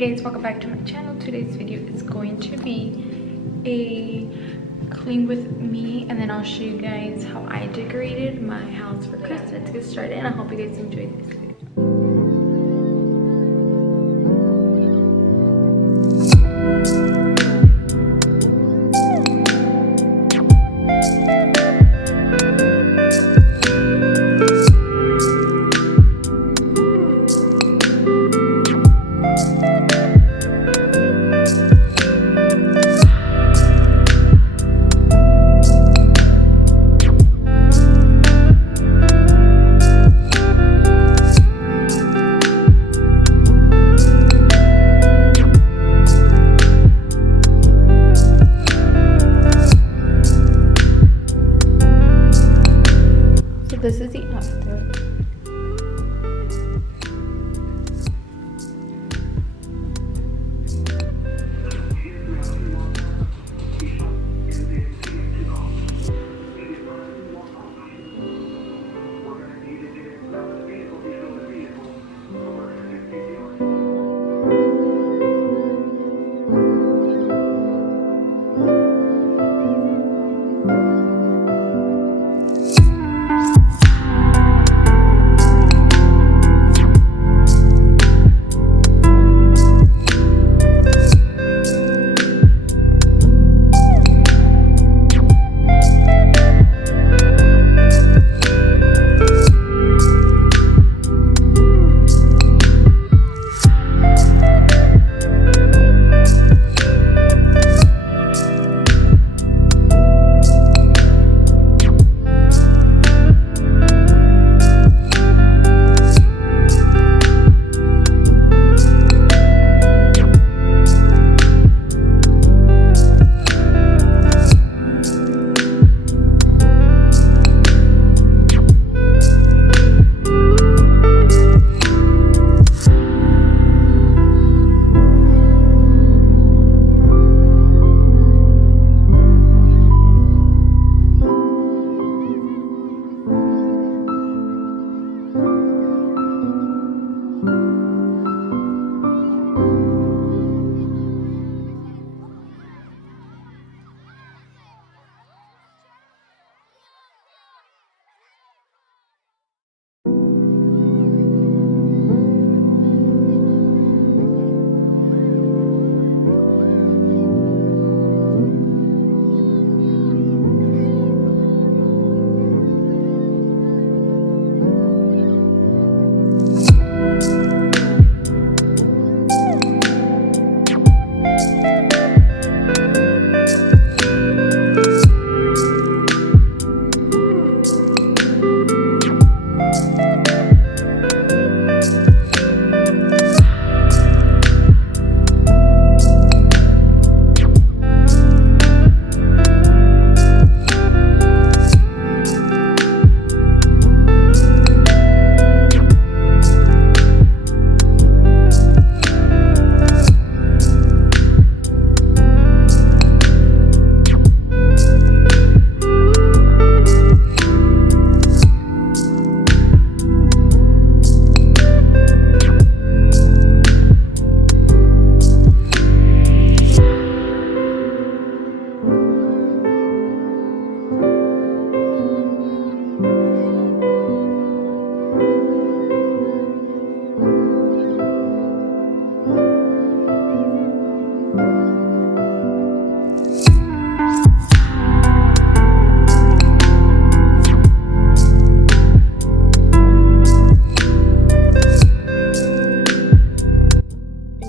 guys, welcome back to my channel. Today's video is going to be a clean with me, and then I'll show you guys how I decorated my house for Christmas. Let's get started, and I hope you guys enjoyed this video. This is the after.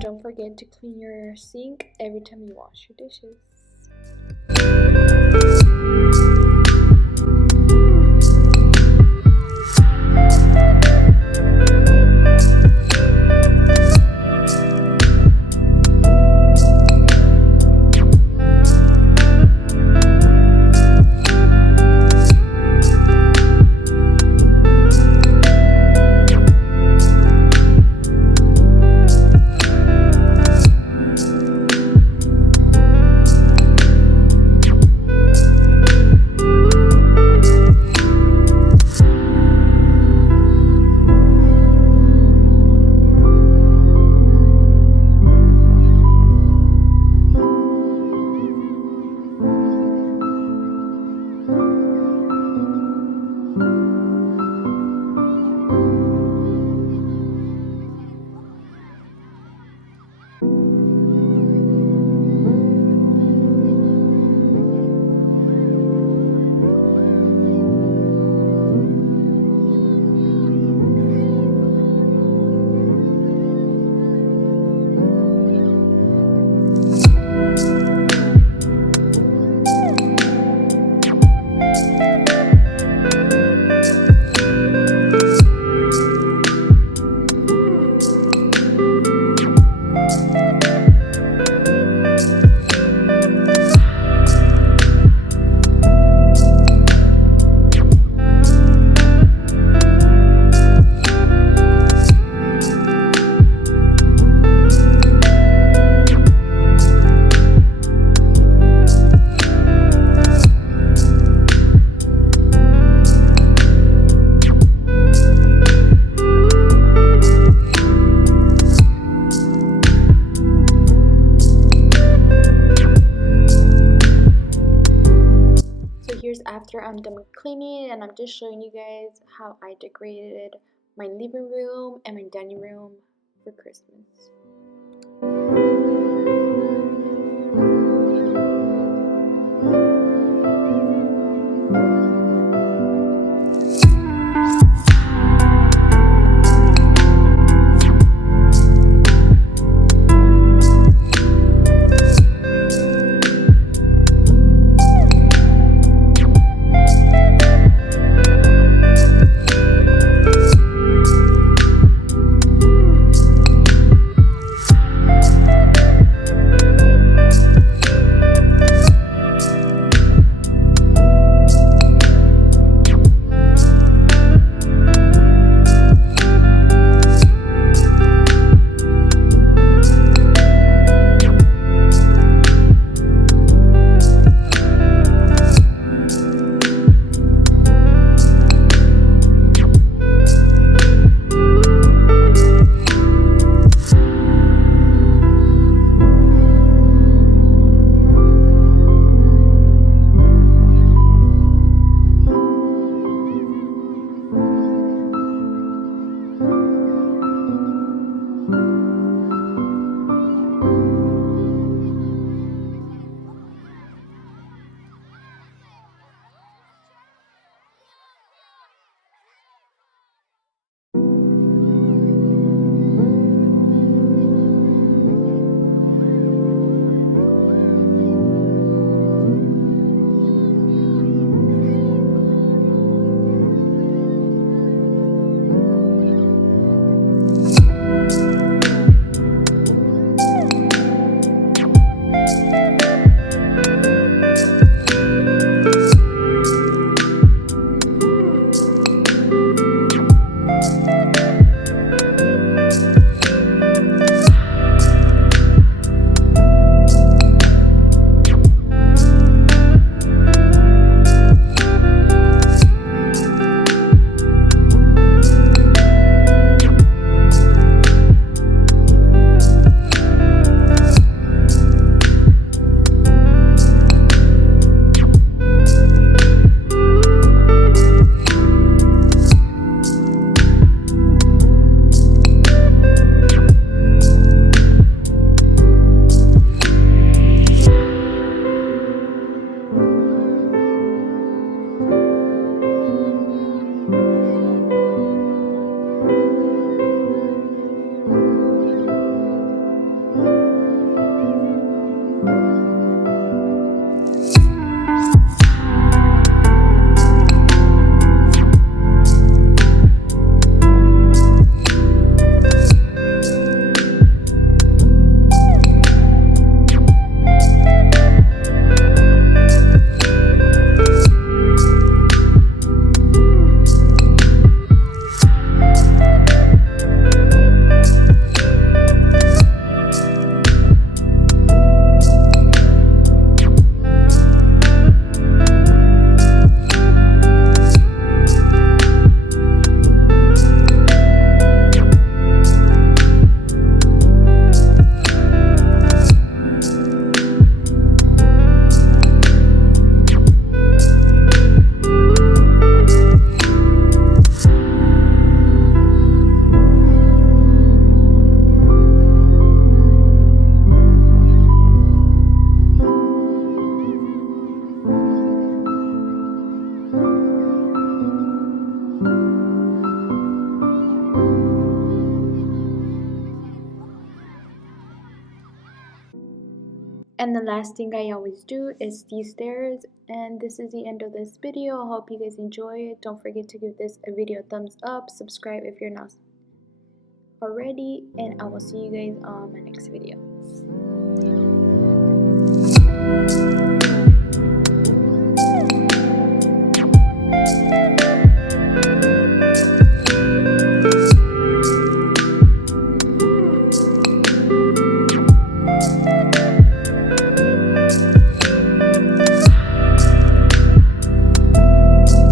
Don't forget to clean your sink every time you wash your dishes. after I'm done cleaning, and I'm just showing you guys how I decorated my living room and my dining room for Christmas. And the last thing I always do is these stairs. And this is the end of this video. I hope you guys enjoy it. Don't forget to give this a video a thumbs up, subscribe if you're not already, and I will see you guys on my next video.